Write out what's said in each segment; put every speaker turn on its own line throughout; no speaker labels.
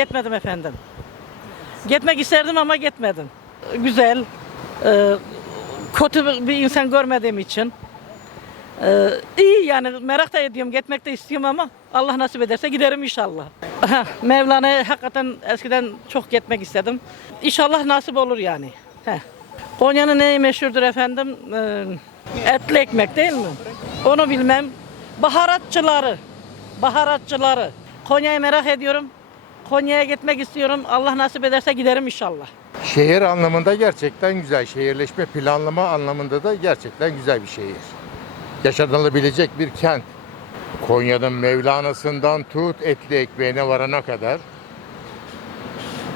Gitmedim efendim. Gitmek isterdim ama gitmedim. Güzel. e, kötü bir insan görmediğim için. e, iyi yani merak da ediyorum. Gitmek de istiyorum ama Allah nasip ederse giderim inşallah. Mevlana'ya hakikaten eskiden çok gitmek istedim. İnşallah nasip olur yani. Konya'nın neyi meşhurdur efendim? E, etli ekmek değil mi? Onu bilmem. Baharatçıları. Baharatçıları. Konya'yı merak ediyorum. Konya'ya gitmek istiyorum. Allah nasip ederse giderim inşallah.
Şehir anlamında gerçekten güzel. Şehirleşme planlama anlamında da gerçekten güzel bir şehir. Yaşanılabilecek bir kent. Konya'nın Mevlana'sından tut etli ekmeğine varana kadar.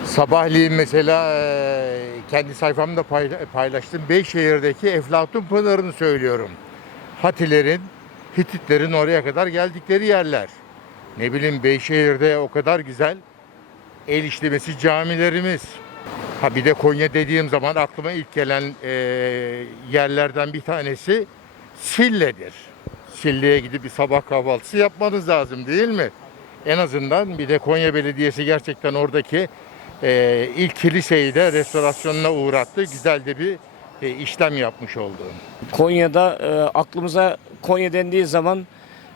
Sabahleyin mesela kendi sayfamda payla- paylaştım. Beyşehir'deki Eflatun Pınarı'nı söylüyorum. Hatilerin, Hititlerin oraya kadar geldikleri yerler. Ne bileyim Beyşehir'de o kadar güzel el işlemesi camilerimiz. Ha bir de Konya dediğim zaman aklıma ilk gelen eee, yerlerden bir tanesi Sille'dir. Sille'ye gidip bir sabah kahvaltısı yapmanız lazım değil mi? En azından bir de Konya Belediyesi gerçekten oradaki eee, ilk kiliseyi de restorasyonuna uğrattı. Güzel de bir e, işlem yapmış oldu.
Konya'da e, aklımıza Konya dendiği zaman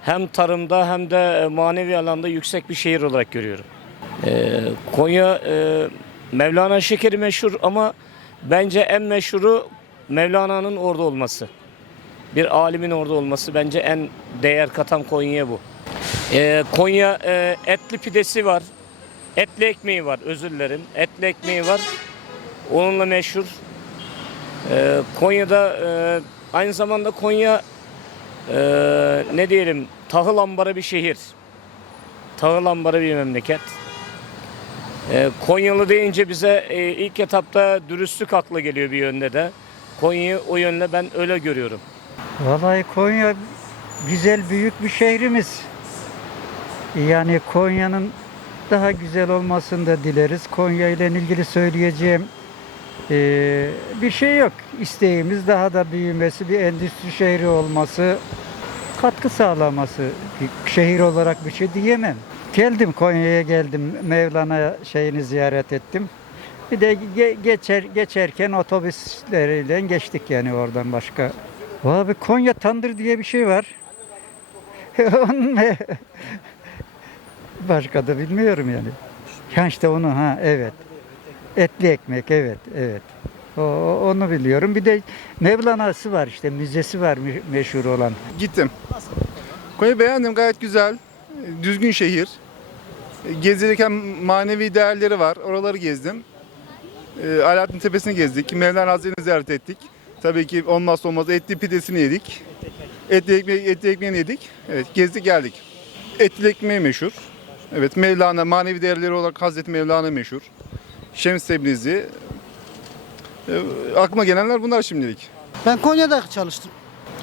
hem tarımda hem de e, manevi alanda yüksek bir şehir olarak görüyorum. E, Konya e, Mevlana şekeri meşhur ama bence en meşhuru Mevlana'nın orada olması. Bir alimin orada olması bence en değer katan Konya'ya bu. E, Konya e, etli pidesi var. Etli ekmeği var özür dilerim. Etli ekmeği var. Onunla meşhur. Ee, Konya'da e, aynı zamanda Konya e, ne diyelim tahıl ambarı bir şehir. Tahıl ambarı bir memleket. Ee, Konyalı deyince bize e, ilk etapta dürüstlük akla geliyor bir yönde de. Konya'yı o yönde ben öyle görüyorum.
Vallahi Konya güzel büyük bir şehrimiz. Yani Konya'nın daha güzel olmasını da dileriz. Konya ile ilgili söyleyeceğim eee, bir şey yok. İsteğimiz daha da büyümesi, bir endüstri şehri olması, katkı sağlaması. Bir şehir olarak bir şey diyemem. Geldim Konya'ya geldim. Mevlana şeyini ziyaret ettim. Bir de ge- geçer geçerken otobüsleriyle geçtik yani oradan başka. Abi Konya tandır diye bir şey var. Onun ne? Başka da bilmiyorum yani. Ya işte onu ha evet. Etli ekmek evet evet. O, onu biliyorum. Bir de Mevlana'sı var işte müzesi var me- meşhur olan.
Gittim. Konya'yı beğendim gayet güzel. Düzgün şehir. Gezilirken manevi değerleri var. Oraları gezdim. Ee, Alaaddin Tepesi'ni gezdik. Mevlana Hazretleri'ni ziyaret ettik. Tabii ki olmazsa olmaz etli pidesini yedik. Etli, ekmeği, etli ekmeğini yedik. Evet gezdik geldik. Etli ekmeği meşhur. Evet Mevlana manevi değerleri olarak Hazreti Mevlana meşhur. Şems Tebrizi. Ee, aklıma gelenler bunlar şimdilik.
Ben Konya'da çalıştım.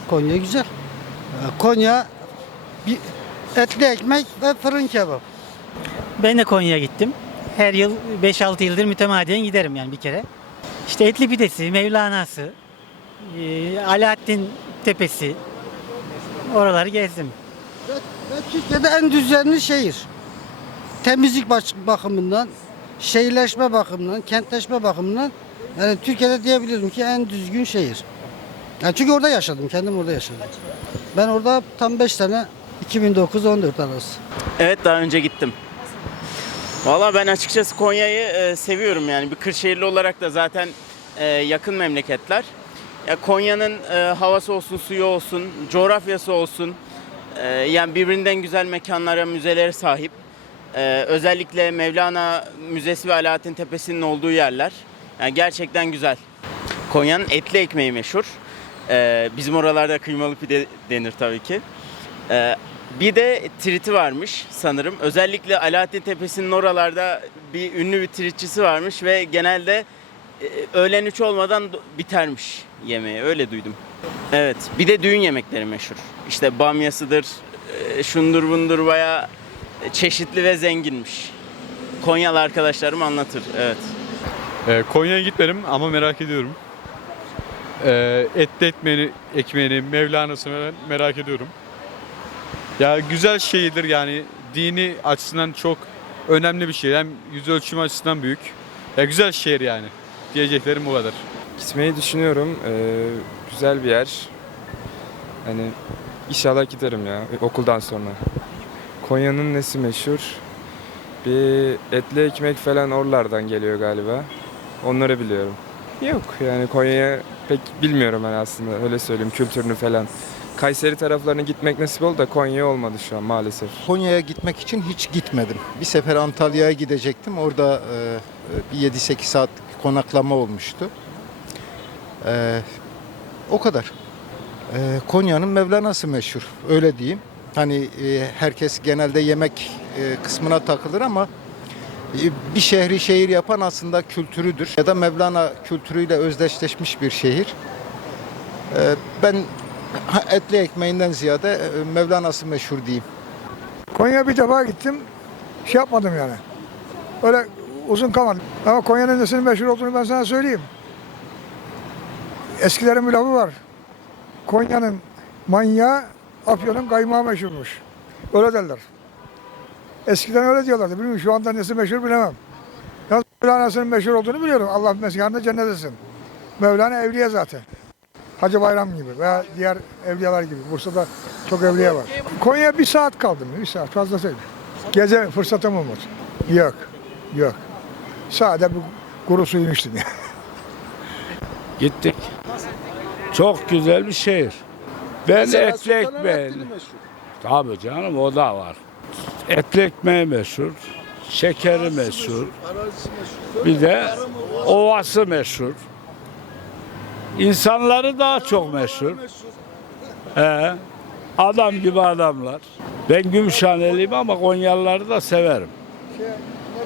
Konya güzel. Ee, Konya bir etli ekmek ve fırın kebap.
Ben de Konya'ya gittim. Her yıl 5-6 yıldır mütemadiyen giderim yani bir kere. İşte Etli Pidesi, Mevlana'sı, e, Alaaddin Tepesi. Oraları gezdim.
Türkiye'de en düzenli şehir. Temizlik bakımından, şehirleşme bakımından, kentleşme bakımından yani Türkiye'de diyebilirim ki en düzgün şehir. Yani çünkü orada yaşadım, kendim orada yaşadım. Ben orada tam 5 sene 2009-14 arası.
Evet daha önce gittim. Valla ben açıkçası Konya'yı e, seviyorum yani bir Kırşehirli olarak da zaten e, yakın memleketler. Ya Konya'nın e, havası olsun, suyu olsun, coğrafyası olsun e, yani birbirinden güzel mekanlara, müzelere sahip. E, özellikle Mevlana Müzesi ve Alaaddin Tepesi'nin olduğu yerler. Yani gerçekten güzel. Konya'nın etli ekmeği meşhur. E, bizim oralarda kıymalı pide denir tabii ki. E, bir de triti varmış sanırım. Özellikle Alaaddin Tepesi'nin oralarda bir ünlü bir tritçisi varmış ve genelde e, öğlen 3 olmadan bitermiş yemeği. Öyle duydum. Evet. Bir de düğün yemekleri meşhur. İşte bamyasıdır, e, şundur bundur baya çeşitli ve zenginmiş. Konyalı arkadaşlarım anlatır. Evet.
Ee, Konya'ya gitmedim ama merak ediyorum. Ee, etli ekmeğini, ekmeğini, Mevlana'sını merak ediyorum. Ya güzel şehirdir yani dini açısından çok önemli bir şehir. Hem yüz ölçümü açısından büyük. Ya güzel şehir yani. Diyeceklerim bu kadar.
Gitmeyi düşünüyorum. Ee, güzel bir yer. Hani inşallah giderim ya okuldan sonra. Konya'nın nesi meşhur? Bir etli ekmek falan oralardan geliyor galiba. Onları biliyorum. Yok yani Konya'ya pek bilmiyorum ben aslında öyle söyleyeyim kültürünü falan. Kayseri taraflarına gitmek nasip oldu da Konya olmadı şu an maalesef.
Konya'ya gitmek için hiç gitmedim. Bir sefer Antalya'ya gidecektim. Orada e, bir 7-8 saat konaklama olmuştu. E, o kadar. E, Konya'nın Mevlana'sı meşhur. Öyle diyeyim. Hani herkes genelde yemek kısmına takılır ama bir şehri şehir yapan aslında kültürüdür. Ya da Mevlana kültürüyle özdeşleşmiş bir şehir. Ben etli ekmeğinden ziyade e, Mevlana'sı meşhur diyeyim.
Konya'ya bir defa gittim. Şey yapmadım yani. Öyle uzun kalmadım. Ama Konya'nın nesinin meşhur olduğunu ben sana söyleyeyim. Eskilerin bir lafı var. Konya'nın manyağı Afyon'un kaymağı meşhurmuş. Öyle derler. Eskiden öyle diyorlardı. Bilmiyorum şu anda nesi meşhur bilemem. Yalnız Mevlana'sının meşhur olduğunu biliyorum. Allah mekanında cennet etsin. Mevlana evliya zaten. Hacı Bayram gibi veya diğer evliyalar gibi. Bursa'da çok evliya var. Konya bir saat kaldım. Bir saat fazla değil. Gece fırsatım olmadı. Yok. Yok. Sade bir kuru suyun içtim.
Gittik. Çok güzel bir şehir. Ben etli ekmeği. Tabii canım o da var. Etli ekmeği meşhur. Şekeri meşhur. Bir de ovası meşhur. İnsanları daha çok meşhur. He, adam gibi adamlar. Ben Gümüşhaneliyim ama Konyalıları da severim.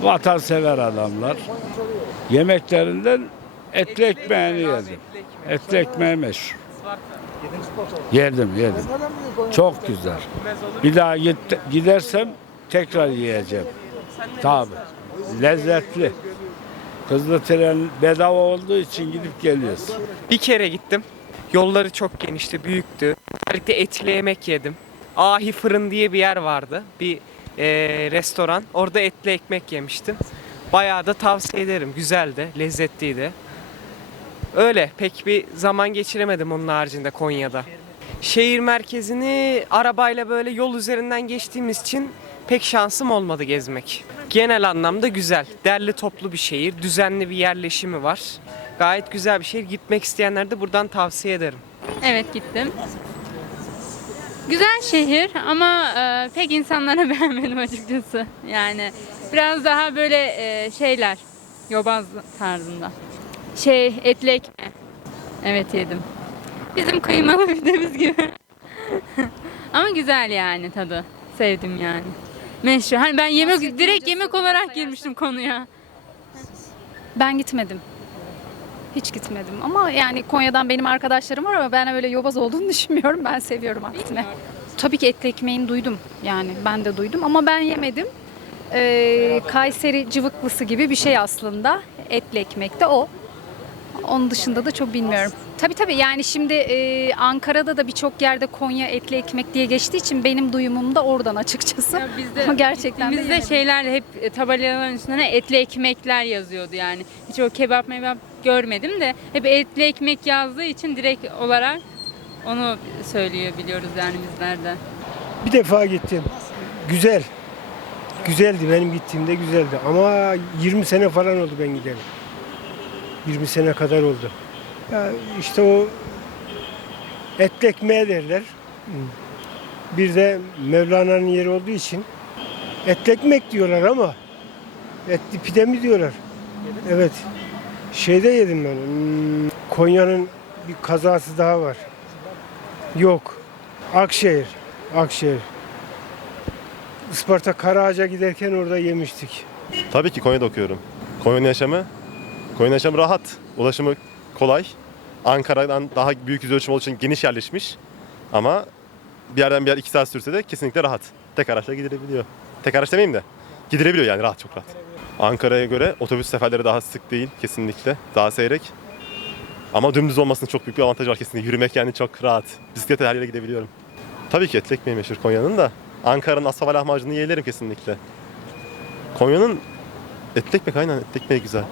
Vatansever adamlar. Yemeklerinden etli ekmeğini yedim. Etli ekmeği meşhur. Yedim yedim. Çok güzel. Bir daha git, gidersem tekrar yiyeceğim. Tabii. Lezzetli. Hızlı tren bedava olduğu için gidip geliyoruz.
Bir kere gittim. Yolları çok genişti, büyüktü. Özellikle etli yemek yedim. Ahi Fırın diye bir yer vardı. Bir e, restoran. Orada etli ekmek yemiştim. Bayağı da tavsiye ederim. Güzeldi, lezzetliydi. Öyle pek bir zaman geçiremedim onun haricinde Konya'da. Şehir merkezini arabayla böyle yol üzerinden geçtiğimiz için pek şansım olmadı gezmek. Genel anlamda güzel. Derli toplu bir şehir, düzenli bir yerleşimi var. Gayet güzel bir şehir. Gitmek isteyenler de buradan tavsiye ederim.
Evet gittim. Güzel şehir ama e, pek insanlara beğenmedim açıkçası. Yani biraz daha böyle e, şeyler, yobaz tarzında. Şey, etli ekmeği. Evet yedim. Bizim kıymalı pidemiz gibi. ama güzel yani tadı. Sevdim yani. Meşhur. Hani ben yemek direkt yemek olarak girmiştim konuya.
Ben gitmedim. Hiç gitmedim ama yani Konya'dan benim arkadaşlarım var ama ben öyle yobaz olduğunu düşünmüyorum. Ben seviyorum aksine. Tabii ki etli ekmeğini duydum. Yani ben de duydum ama ben yemedim. Ee, Kayseri cıvıklısı gibi bir şey aslında. Etli ekmek de o. Onun dışında da çok bilmiyorum. Tabii tabii yani şimdi e, Ankara'da da birçok yerde Konya etli ekmek diye geçtiği için benim duyumum da oradan açıkçası.
Ya bizde
Ama gerçekten de
Bizde
yemedim.
şeyler hep e, tabelaların üstüne etli ekmekler yazıyordu yani. Hiç o kebap mebap görmedim de hep etli ekmek yazdığı için direkt olarak onu söylüyor biliyoruz yani bizler de.
Bir defa gittim. Güzel. Güzeldi. Benim gittiğimde güzeldi. Ama 20 sene falan oldu ben gidelim. 20 sene kadar oldu. Ya işte o etli ekmeğe derler. Bir de Mevlana'nın yeri olduğu için etli ekmek diyorlar ama etli pide mi diyorlar? Evet. Şeyde yedim ben. Konya'nın bir kazası daha var. Yok. Akşehir. Akşehir. Isparta Karaağaç'a giderken orada yemiştik.
Tabii ki Konya'da okuyorum. Konya'nın yaşamı, Konya'nın yaşamı rahat. Ulaşımı kolay. Ankara'dan daha büyük yüz ölçüm olduğu için geniş yerleşmiş. Ama bir yerden bir yer iki saat sürse de kesinlikle rahat. Tek araçla gidilebiliyor. Tek araç demeyeyim de gidilebiliyor yani rahat çok rahat. Ankara'ya göre otobüs seferleri daha sık değil kesinlikle. Daha seyrek. Ama dümdüz olmasının çok büyük bir avantajı var kesinlikle. Yürümek yani çok rahat. Bisikletle her yere gidebiliyorum. Tabii ki etli ekmeği meşhur Konya'nın da. Ankara'nın asfalt lahmacununu yeğlerim kesinlikle. Konya'nın etli ekmek aynen etli ekmeği güzel.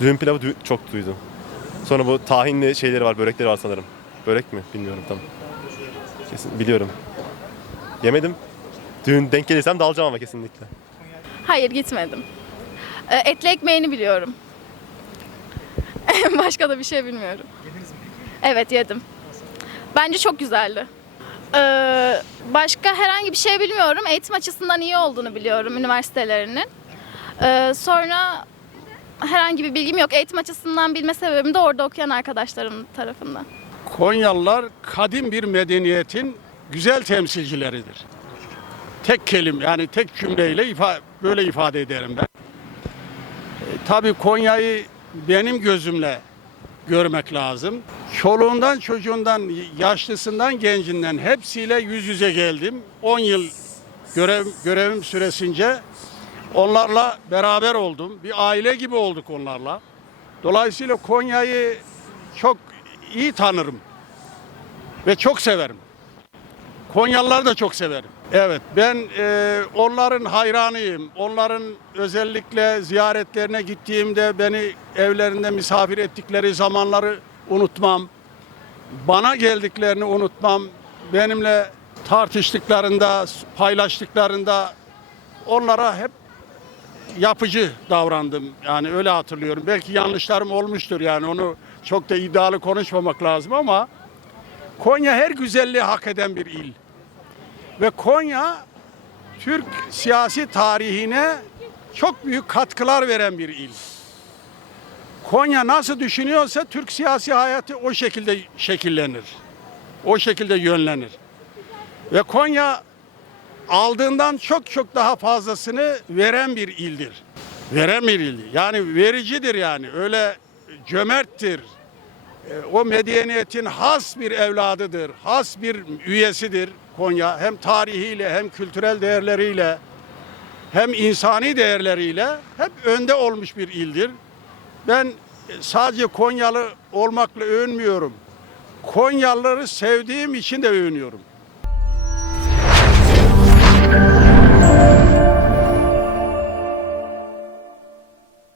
Düğün pilavı dü- çok duydum. Sonra bu tahinli şeyleri var, börekleri var sanırım. Börek mi? Bilmiyorum tam. Kesin biliyorum. Yemedim. Düğün denk gelirsem de alacağım ama kesinlikle.
Hayır gitmedim. Ee, Etli ekmeğini biliyorum. Başka da bir şey bilmiyorum. Evet yedim. Bence çok güzeldi. Ee, başka herhangi bir şey bilmiyorum. Eğitim açısından iyi olduğunu biliyorum üniversitelerinin. Ee, sonra herhangi bir bilgim yok. Eğitim açısından bilme sebebim de orada okuyan arkadaşlarım tarafından.
Konyalılar kadim bir medeniyetin güzel temsilcileridir. Tek kelim yani tek cümleyle ifa böyle ifade ederim ben. E, tabii Konya'yı benim gözümle görmek lazım. Çoluğundan, çocuğundan, yaşlısından, gencinden hepsiyle yüz yüze geldim. 10 yıl görev, görevim süresince onlarla beraber oldum. Bir aile gibi olduk onlarla. Dolayısıyla Konya'yı çok iyi tanırım ve çok severim. Konyalıları da çok severim. Evet ben e, onların hayranıyım. Onların özellikle ziyaretlerine gittiğimde beni evlerinde misafir ettikleri zamanları unutmam. Bana geldiklerini unutmam. Benimle tartıştıklarında, paylaştıklarında onlara hep yapıcı davrandım. Yani öyle hatırlıyorum. Belki yanlışlarım olmuştur yani onu çok da iddialı konuşmamak lazım ama Konya her güzelliği hak eden bir il. Ve Konya Türk siyasi tarihine çok büyük katkılar veren bir il. Konya nasıl düşünüyorsa Türk siyasi hayatı o şekilde şekillenir. O şekilde yönlenir. Ve Konya aldığından çok çok daha fazlasını veren bir ildir. Veren bir ildir. Yani vericidir yani. Öyle cömerttir. E, O medeniyetin has bir evladıdır. Has bir üyesidir Konya. Hem tarihiyle hem kültürel değerleriyle hem insani değerleriyle hep önde olmuş bir ildir. Ben e, sadece Konyalı olmakla övünmüyorum. Konyalıları sevdiğim için de övünüyorum.